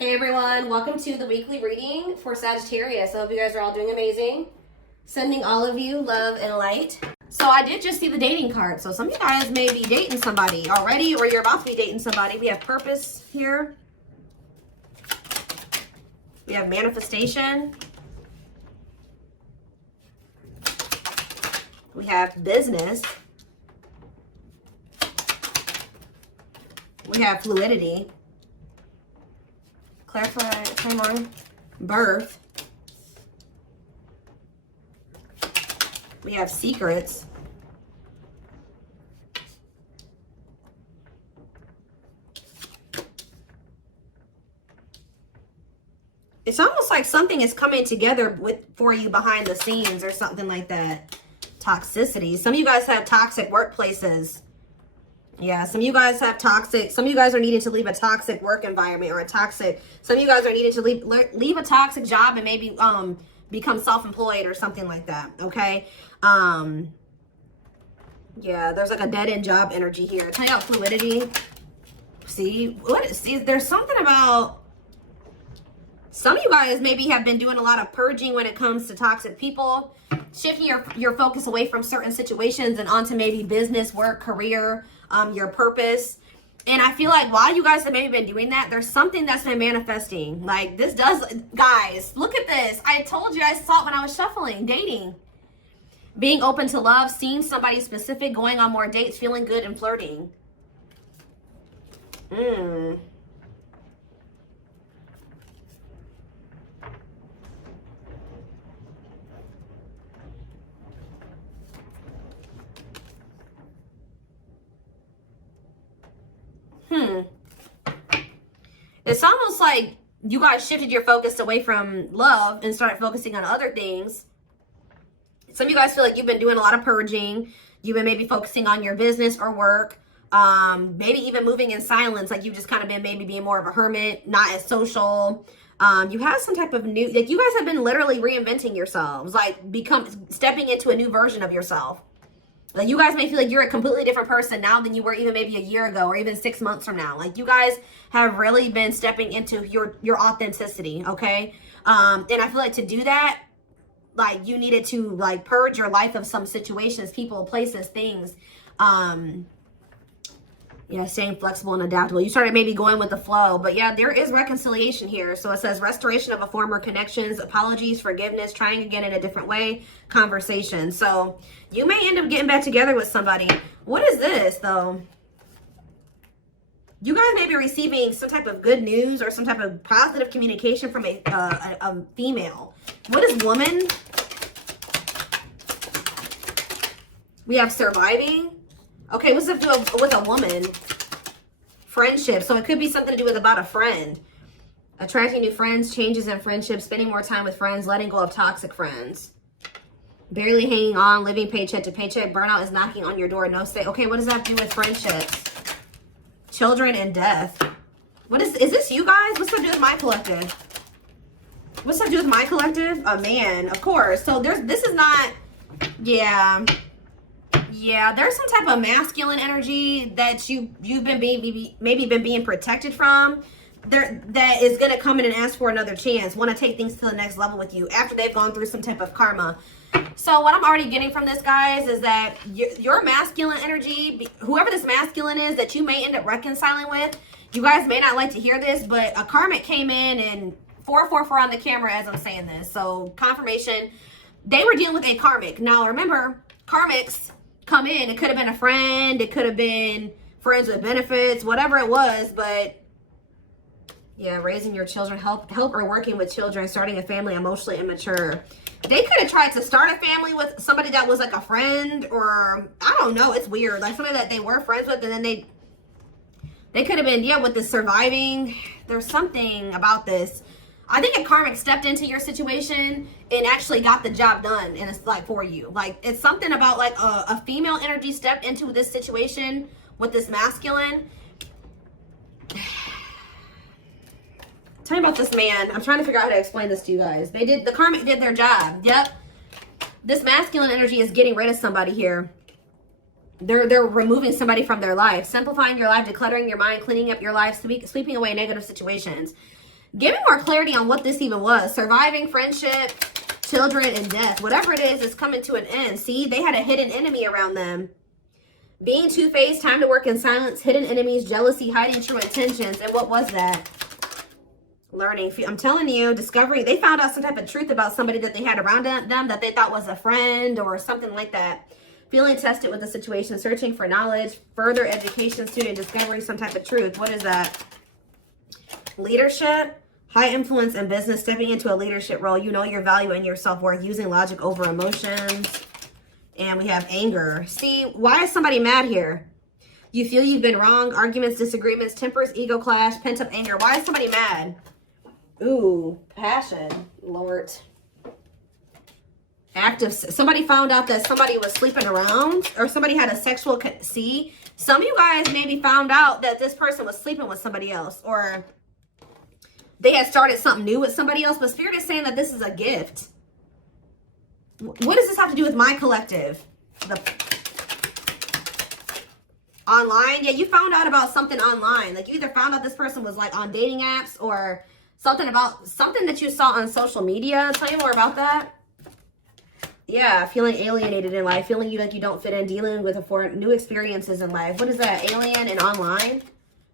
Hey everyone, welcome to the weekly reading for Sagittarius. I hope you guys are all doing amazing. Sending all of you love and light. So I did just see the dating card. So some of you guys may be dating somebody already, or you're about to be dating somebody. We have purpose here. We have manifestation. We have business. We have fluidity. Clarify, come on. Birth. We have secrets. It's almost like something is coming together for you behind the scenes or something like that. Toxicity. Some of you guys have toxic workplaces. Yeah, some of you guys have toxic, some of you guys are needing to leave a toxic work environment or some of you guys are needing to leave a toxic job and maybe become self-employed or something like that, okay? Yeah, there's like a dead-end job energy here. Tell you about fluidity. See, there's something about, some of you guys maybe have been doing a lot of purging when it comes to toxic people, shifting your focus away from certain situations and onto maybe business, work, career, your purpose. And I feel like while you guys have maybe been doing that, there's something that's been manifesting. Like this does, guys, look at this. I told you, I saw it when I was shuffling, dating. Being open to love, seeing somebody specific, going on more dates, feeling good and flirting. It's almost like you guys shifted your focus away from love and started focusing on other things. Some of you guys feel like you've been doing a lot of purging. You've been maybe focusing on your business or work. Maybe even moving in silence. Like you've just kind of been maybe being more of a hermit, not as social. You have some type of new, like you guys have been literally reinventing yourselves. Like stepping into a new version of yourself. Like you guys may feel like you're a completely different person now than you were even maybe a year ago or even 6 months from now. Like you guys have really been stepping into your authenticity, okay? And I feel like to do that, like you needed to like purge your life of some situations, people, places, things. Yeah, staying flexible and adaptable. You started maybe going with the flow, but yeah, there is reconciliation here. So it says restoration of a former connections, apologies, forgiveness, trying again in a different way, conversation. So you may end up getting back together with somebody. What is this though? You guys may be receiving some type of good news or some type of positive communication from a female. What is woman? We have surviving. Okay, what's it do with a woman? Friendship. So it could be something to do with about a friend. Attracting new friends, changes in friendships, spending more time with friends, letting go of toxic friends. Barely hanging on, living paycheck to paycheck. Burnout is knocking on your door. No stay. Okay, what does that do with friendships? Children and death. What is this you guys? What's that do with my collective? What's that do with my collective? A man, of course. So this is not, yeah. Yeah, there's some type of masculine energy that you've been maybe been being protected from. That is going to come in and ask for another chance. Want to take things to the next level with you after they've gone through some type of karma. So what I'm already getting from this, guys, is that your masculine energy, whoever this masculine is that you may end up reconciling with, you guys may not like to hear this, but a karmic came in and 444 on the camera as I'm saying this. So confirmation, they were dealing with a karmic. Now remember, karmics come in. It could have been a friend. It could have been friends with benefits, whatever it was. But yeah, raising your children, help or working with children, starting a family, emotionally immature. They could have tried to start a family with somebody that was like a friend, or I don't know. It's weird. Like somebody that they were friends with, and then they could have been, yeah, with the surviving. There's something about this. I think a karmic stepped into your situation and actually got the job done, and it's like for you. Like it's something about like a female energy stepped into this situation with this masculine. Tell me about this man. I'm trying to figure out how to explain this to you guys. The karmic did their job. Yep. This masculine energy is getting rid of somebody here. They're removing somebody from their life, simplifying your life, decluttering your mind, cleaning up your life, sweeping away negative situations. Give me more clarity on what this even was. Surviving, friendship, children, and death. Whatever it is coming to an end. See, they had a hidden enemy around them. Being two-faced, time to work in silence, hidden enemies, jealousy, hiding true intentions. And what was that? Learning. I'm telling you, discovery. They found out some type of truth about somebody that they had around them that they thought was a friend or something like that. Feeling tested with the situation, searching for knowledge, further education, student discovery, some type of truth. What is that? Leadership, high influence in business, stepping into a leadership role. You know your value and your self-worth, using logic over emotions. And we have anger. See, why is somebody mad here? You feel you've been wrong. Arguments, disagreements, tempers, ego clash, pent-up anger. Why is somebody mad? Ooh, passion. Lord. Active. Somebody found out that somebody was sleeping around. Or somebody had a sexual... See? Some of you guys maybe found out that this person was sleeping with somebody else. Or they had started something new with somebody else. But Spirit is saying that this is a gift. What does this have to do with my collective? Online? Yeah, you found out about something online. Like, you either found out this person was, like, on dating apps or something that you saw on social media. Tell me more about that. Yeah, feeling alienated in life. Feeling like you don't fit in. Dealing with new experiences in life. What is that? Alien and online?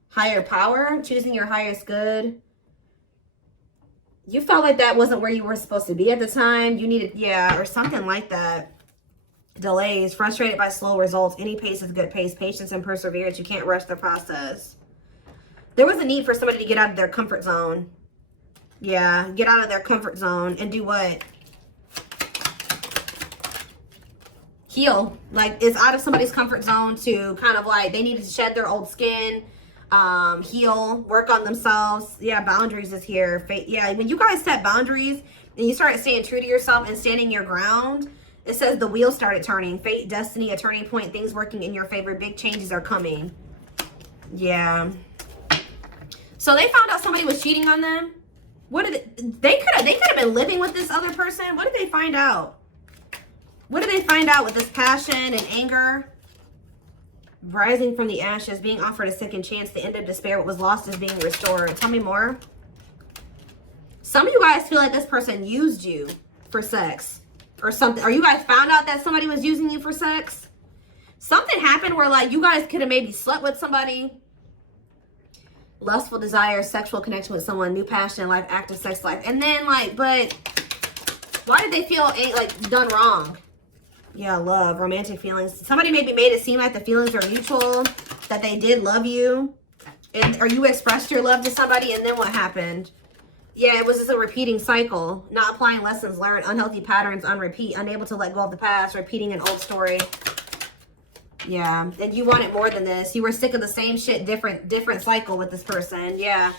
Higher power? Choosing your highest good. You felt like that wasn't where you were supposed to be at the time. You needed, yeah, or something like that. Delays, frustrated by slow results. Any pace is good pace. Patience and perseverance. You can't rush the process. There was a need for somebody to get out of their comfort zone. Yeah, get out of their comfort zone and do what? Heal. Like, it's out of somebody's comfort zone to kind of like, they needed to shed their old skin. Heal, work on themselves. Yeah, boundaries is here. Yeah, when you guys set boundaries and you start staying true to yourself and standing your ground, it says the wheel started turning. Fate, destiny, a turning point, things working in your favor. Big changes are coming. Yeah. So they found out somebody was cheating on them. What did they could have been living with this other person. What did they find out? What did they find out with this passion and anger? Rising from the ashes, being offered a second chance, the end of despair, what was lost is being restored. Tell me more. Some of you guys feel like this person used you for sex or something. Or you guys found out that somebody was using you for sex. Something happened where like you guys could have maybe slept with somebody. Lustful desire, sexual connection with someone, new passion in life, active sex life. And then like, but why did they feel like done wrong? Yeah, love, romantic feelings. Somebody maybe made it seem like the feelings were mutual, that they did love you. Or you expressed your love to somebody, and then what happened? Yeah, it was just a repeating cycle. Not applying lessons learned, unhealthy patterns on repeat, unable to let go of the past, repeating an old story. Yeah, and you wanted more than this. You were sick of the same shit, different cycle with this person. Yeah.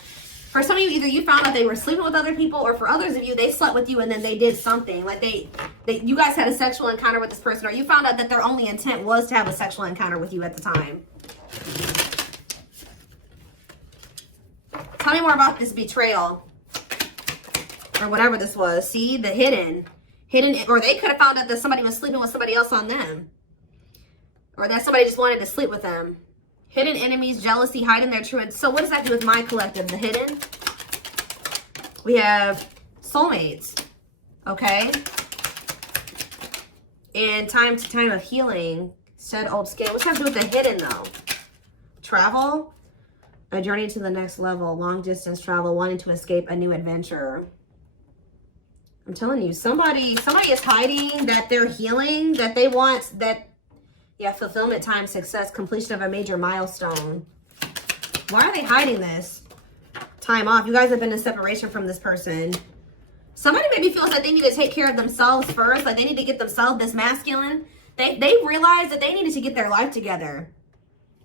For some of you, either you found out they were sleeping with other people, or for others of you, they slept with you and then they did something. Like you guys had a sexual encounter with this person, or you found out that their only intent was to have a sexual encounter with you at the time. Tell me more about this betrayal. Or whatever this was. See, the hidden, or they could have found out that somebody was sleeping with somebody else on them. Or that somebody just wanted to sleep with them. Hidden enemies, jealousy, hiding their truth. So what does that do with my collective? The hidden. We have soulmates. Okay. And time to time of healing. Shed old skin. What's that do with the hidden though? Travel. A journey to the next level. Long distance travel. Wanting to escape a new adventure. I'm telling you, somebody is hiding that they're healing, that they want that. Yeah, fulfillment, time, success, completion of a major milestone. Why are they hiding this? Time off. You guys have been in separation from this person. Somebody maybe feels that they need to take care of themselves first. Like they need to get themselves this masculine. They realized that they needed to get their life together.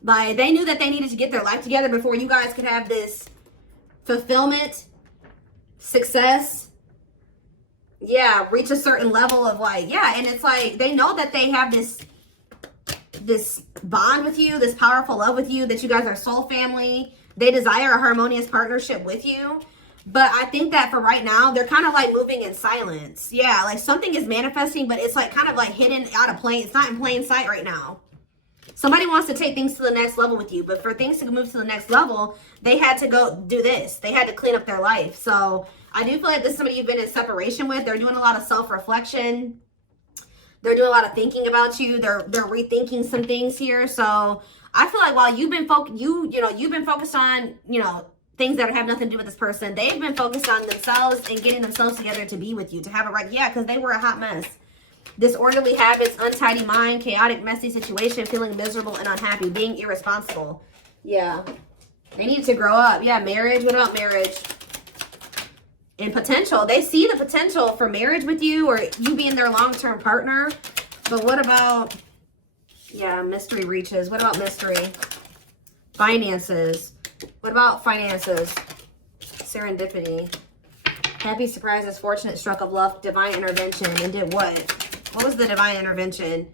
Like they knew that they needed to get their life together before you guys could have this fulfillment, success. Yeah, reach a certain level of like, yeah. And it's like, they know that they have this bond with you, this powerful love with you, that you guys are soul family. They desire a harmonious partnership with you. But I think that for right now, they're kind of like moving in silence. Yeah, like something is manifesting, but it's like kind of like hidden out of plain. It's not in plain sight right now. Somebody wants to take things to the next level with you, but for things to move to the next level, they had to go do this. They had to clean up their life. So I do feel like this is somebody you've been in separation with. They're doing a lot of self-reflection. They're doing a lot of thinking about you. They're rethinking some things here. So I feel like while you've been you've been focused on, things that have nothing to do with this person, they've been focused on themselves and getting themselves together to be with you, to have a right. Yeah, because they were a hot mess. Disorderly habits, untidy mind, chaotic, messy situation, feeling miserable and unhappy, being irresponsible. Yeah. They need to grow up. Yeah, marriage. What about marriage? And potential. They see the potential for marriage with you or you being their long-term partner. But what about, yeah, mystery reaches. What about mystery? Finances. What about finances? Serendipity. Happy surprises, fortunate stroke of luck, divine intervention. And did what? What was the divine intervention?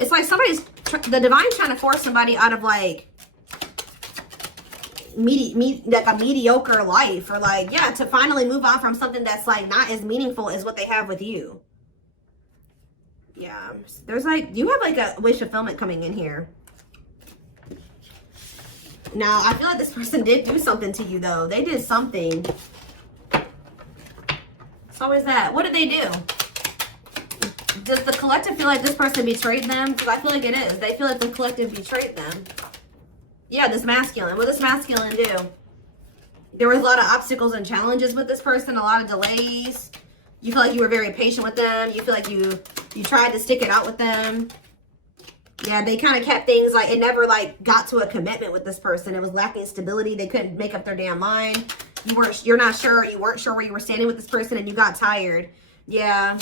It's like the divine's trying to force somebody out of like a mediocre life, or like, yeah, to finally move on from something that's like not as meaningful as what they have with you. Yeah, there's like, you have like a wish fulfillment coming in here. Now, I feel like this person did do something to you though. They did something. So is that, what did they do? Does the collective feel like this person betrayed them? Because I feel like it is. They feel like the collective betrayed them. Yeah, this masculine. What does masculine do? There was a lot of obstacles and challenges with this person, a lot of delays. You feel like you were very patient with them. You feel like you tried to stick it out with them. Yeah, they kind of kept things like, it never like got to a commitment with this person. It was lacking stability. They couldn't make up their damn mind. You weren't sure where you were standing with this person, and you got tired. Yeah.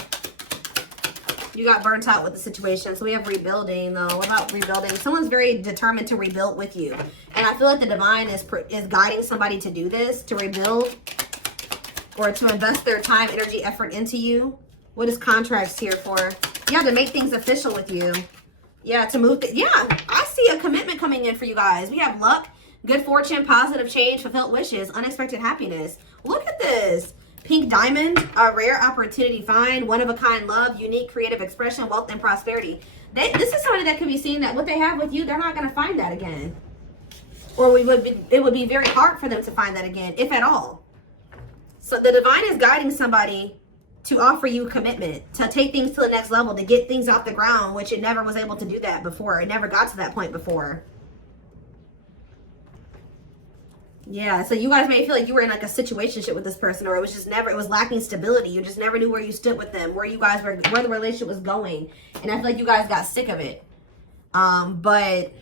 You got burnt out with the situation. So we have rebuilding, though. What about rebuilding? Someone's very determined to rebuild with you. And I feel like the divine is guiding somebody to do this, to rebuild, or to invest their time, energy, effort into you. What is contracts here for? Yeah, to make things official with you. Yeah, to move. Yeah, I see a commitment coming in for you guys. We have luck, good fortune, positive change, fulfilled wishes, unexpected happiness. Look at this. Pink diamond, a rare opportunity find, one-of-a-kind love, unique creative expression, wealth, and prosperity. This is somebody that could be seeing that what they have with you, they're not going to find that again. Or it would be very hard for them to find that again, if at all. So the divine is guiding somebody to offer you commitment, to take things to the next level, to get things off the ground, which it never was able to do that before. It never got to that point before. Yeah, so you guys may feel like you were in like a situationship with this person, or it was just never, it was lacking stability. You just never knew where you stood with them, where the relationship was going. And I feel like you guys got sick of it. But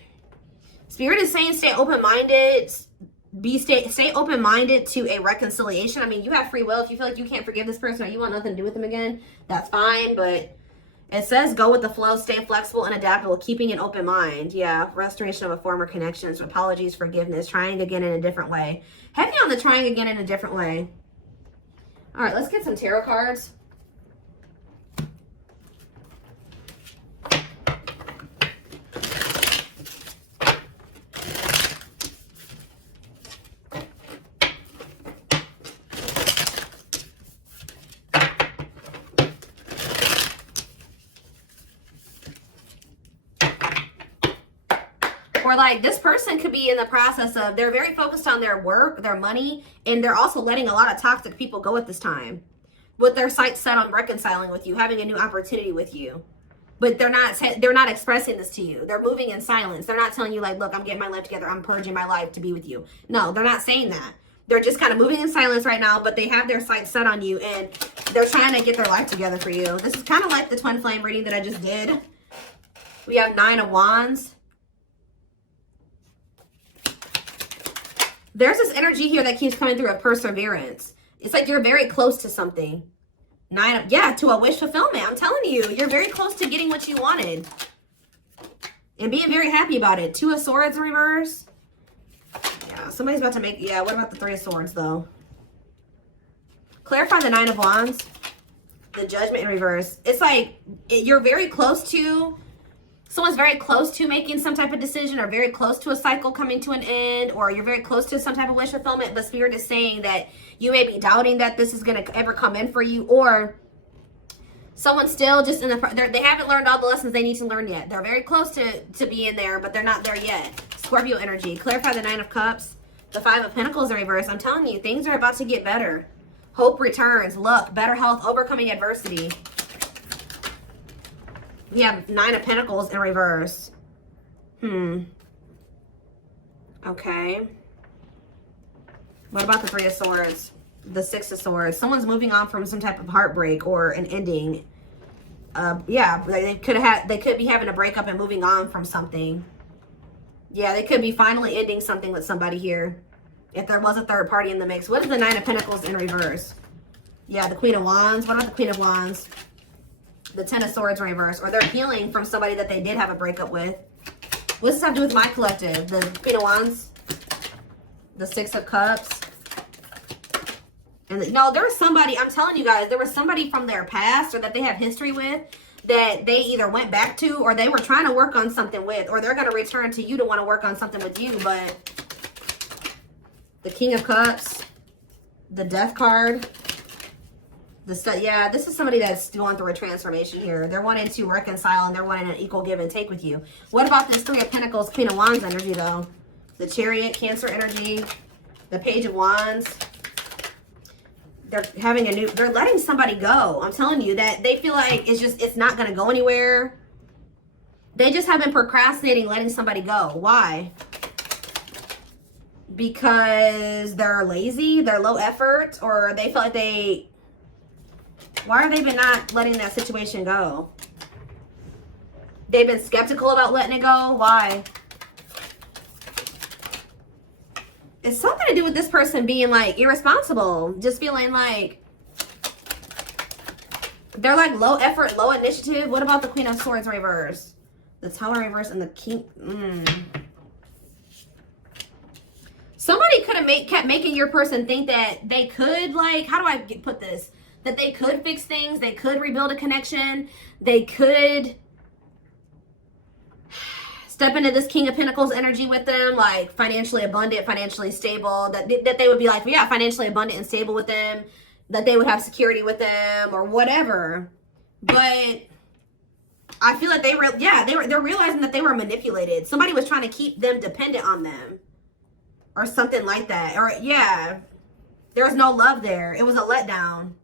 Spirit is saying stay open-minded, stay open-minded to a reconciliation. I mean, you have free will. If you feel like you can't forgive this person or you want nothing to do with them again, that's fine. But it says go with the flow, stay flexible and adaptable, keeping an open mind. Yeah, restoration of a former connections, apologies, forgiveness, trying again in a different way. Heavy on the trying again in a different way. All right, let's get some tarot cards. Or like this person could be in the process of, they're very focused on their work, their money, and they're also letting a lot of toxic people go at this time. With their sights set on reconciling with you, having a new opportunity with you. But they're not expressing this to you. They're moving in silence. They're not telling you like, look, I'm getting my life together. I'm purging my life to be with you. No, they're not saying that. They're just kind of moving in silence right now, but they have their sights set on you and they're trying to get their life together for you. This is kind of like the twin flame reading that I just did. We have 9 of Wands. There's this energy here that keeps coming through of perseverance. It's like you're very close to something. To a wish fulfillment. I'm telling you, you're very close to getting what you wanted. And being very happy about it. 2 of Swords in reverse. Yeah, somebody's about to make, what about the 3 of Swords though? Clarify the 9 of Wands. The Judgment in reverse. It's like, you're very close to, someone's very close to making some type of decision, or very close to a cycle coming to an end, or you're very close to some type of wish fulfillment, but Spirit is saying that you may be doubting that this is going to ever come in for you, or Someone's still just in the, they haven't learned all the lessons they need to learn yet. They're very close to being there, but they're not there yet. Scorpio energy. Clarify the 9 of Cups. The 5 of Pentacles in reverse. I'm telling you, things are about to get better. Hope returns. Luck. Better health. Overcoming adversity. We have 9 of Pentacles in reverse. Okay. What about the 3 of Swords? The 6 of Swords. Someone's moving on from some type of heartbreak or an ending. Yeah, they could be having a breakup and moving on from something. Yeah, they could be finally ending something with somebody here. If there was a third party in the mix. What is the 9 of Pentacles in reverse? Yeah, the Queen of Wands. What about the Queen of Wands? The 10 of Swords in reverse. Or they're healing from somebody that they did have a breakup with. What does this have to do with my collective? The Queen of Wands. The 6 of Cups. And no, there was somebody, I'm telling you guys, there was somebody from their past or that they have history with that they either went back to or they were trying to work on something with, or they're going to return to you to want to work on something with you. But the King of Cups, the Death card, yeah, this is somebody that's going through a transformation here. They're wanting to reconcile and they're wanting an equal give and take with you. What about this 3 of Pentacles, Queen of Wands energy though? The Chariot, Cancer energy, the Page of Wands. They're having they're letting somebody go. I'm telling you that they feel like it's not going to go anywhere. They just have been procrastinating letting somebody go. Why? Because they're lazy, they're low effort, or they feel like why are they been not letting that situation go? They've been skeptical about letting it go. Why? It's something to do with this person being like irresponsible. Just feeling like they're like low effort, low initiative. What about the Queen of Swords reverse? The Tower reverse and the King. Somebody could have kept making your person think that they could, like, how do I put this? That they could fix things. They could rebuild a connection. They could step into this King of Pentacles energy with them, like financially abundant, financially stable, that they would be like, yeah, financially abundant and stable with them, that they would have security with them or whatever. But I feel like they're realizing that they were manipulated. Somebody was trying to keep them dependent on them or something like that. Or yeah, there was no love there. It was a letdown.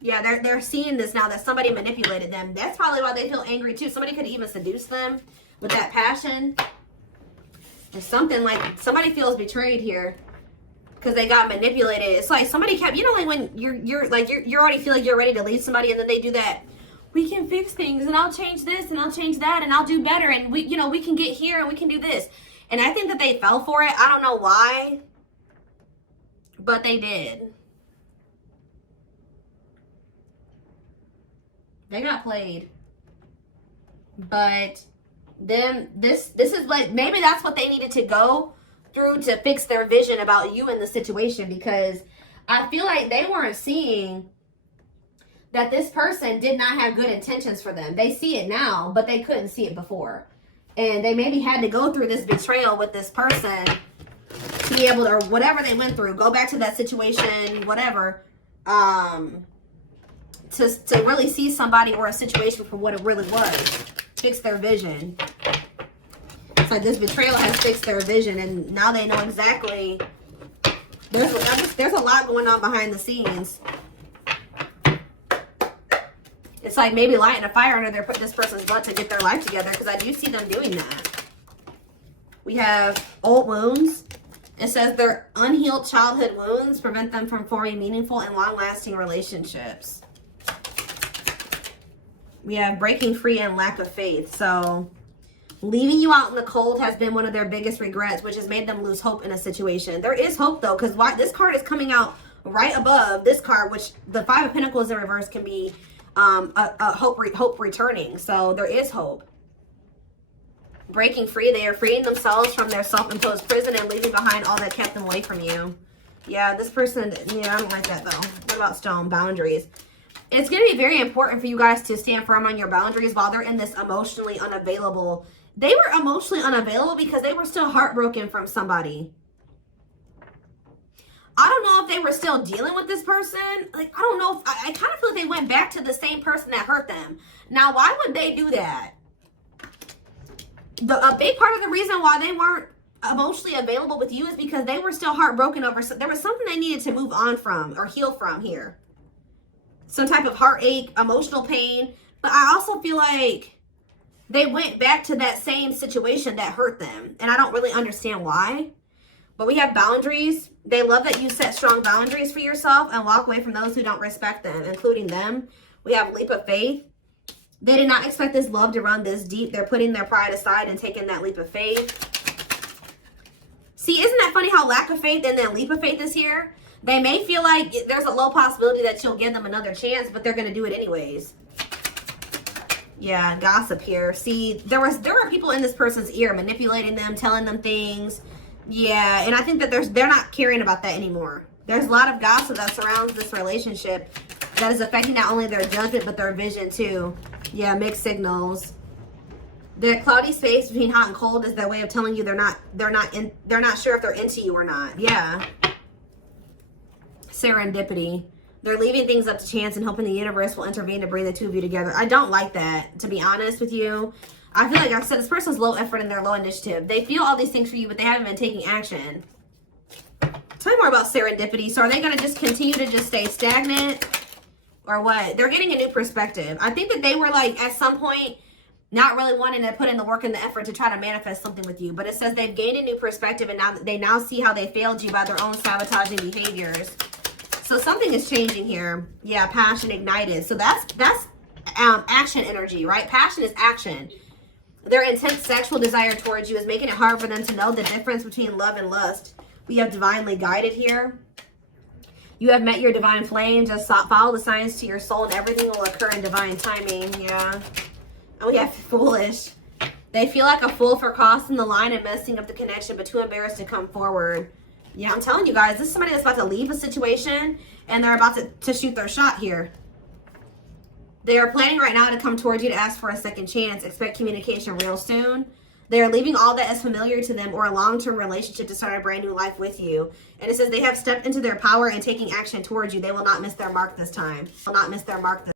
Yeah, they're seeing this now that somebody manipulated them. That's probably why they feel angry too. Somebody could even seduce them with that passion. Or something like somebody feels betrayed here because they got manipulated. It's like somebody kept, you know, like when you're already feel like you're ready to leave somebody and then they do that. We can fix things and I'll change this and I'll change that and I'll do better and we can get here and we can do this. And I think that they fell for it. I don't know why, but they did. They got played. But then this is like, maybe that's what they needed to go through to fix their vision about you in the situation, because I feel like they weren't seeing that this person did not have good intentions for them. They see it now, but they couldn't see it before. And they maybe had to go through this betrayal with this person to be able to, or whatever they went through, go back to that situation, whatever, to really see somebody or a situation for what it really was. Fix their vision. It's like this betrayal has fixed their vision, and now they know exactly. There's a lot going on behind the scenes. It's like maybe lighting a fire under this person's butt to get their life together, because I do see them doing that. We have old wounds. It says their unhealed childhood wounds prevent them from forming meaningful and long-lasting relationships. We have breaking free and lack of faith. So leaving you out in the cold has been one of their biggest regrets, which has made them lose hope in a situation. There is hope though, because this card is coming out right above this card, which the 5 of Pentacles in reverse can be a hope returning. So there is hope. Breaking free. They are freeing themselves from their self-imposed prison and leaving behind all that kept them away from you. Yeah, this person, yeah, I don't like that though. What about stone? Boundaries. It's going to be very important for you guys to stand firm on your boundaries while they're in this emotionally unavailable. They were emotionally unavailable because they were still heartbroken from somebody. I don't know if they were still dealing with this person. Like, I don't know if, I kind of feel like they went back to the same person that hurt them. Now, why would they do that? A big part of the reason why they weren't emotionally available with you is because they were still heartbroken over, there was something they needed to move on from or heal from here. Some type of heartache, emotional pain. But I also feel like they went back to that same situation that hurt them. And I don't really understand why. But we have boundaries. They love that you set strong boundaries for yourself and walk away from those who don't respect them, including them. We have leap of faith. They did not expect this love to run this deep. They're putting their pride aside and taking that leap of faith. See, isn't that funny how lack of faith and then leap of faith is here? They may feel like there's a low possibility that you'll give them another chance, but they're going to do it anyways. Yeah, gossip here. See, there were people in this person's ear manipulating them, telling them things. Yeah, and I think that they're not caring about that anymore. There's a lot of gossip that surrounds this relationship that is affecting not only their judgment but their vision too. Yeah, mixed signals. The cloudy space between hot and cold is their way of telling you they're not sure if they're into you or not. Yeah. Serendipity. They're leaving things up to chance and hoping the universe will intervene to bring the two of you together. I don't like that, to be honest with you. I feel like I said, this person's low effort and they're low initiative. They feel all these things for you, but they haven't been taking action. Tell me more about serendipity. So are they going to just continue to just stay stagnant or what? They're getting a new perspective. I think that they were like, at some point, not really wanting to put in the work and the effort to try to manifest something with you. But it says they've gained a new perspective and now they now see how they failed you by their own sabotaging behaviors. So something is changing here. Yeah, passion ignited. So that's action energy, right? Passion is action. Their intense sexual desire towards you is making it hard for them to know the difference between love and lust. We have divinely guided here. You have met your divine flame. Just follow the signs to your soul and everything will occur in divine timing. Yeah. And we have foolish. They feel like a fool for crossing the line and messing up the connection, but too embarrassed to come forward. Yeah, I'm telling you guys, this is somebody that's about to leave a situation and they're about to shoot their shot here. They are planning right now to come towards you to ask for a second chance. Expect communication real soon. They are leaving all that is familiar to them or a long-term relationship to start a brand new life with you. And it says they have stepped into their power and taking action towards you. They will not miss their mark this time. Will not miss their mark this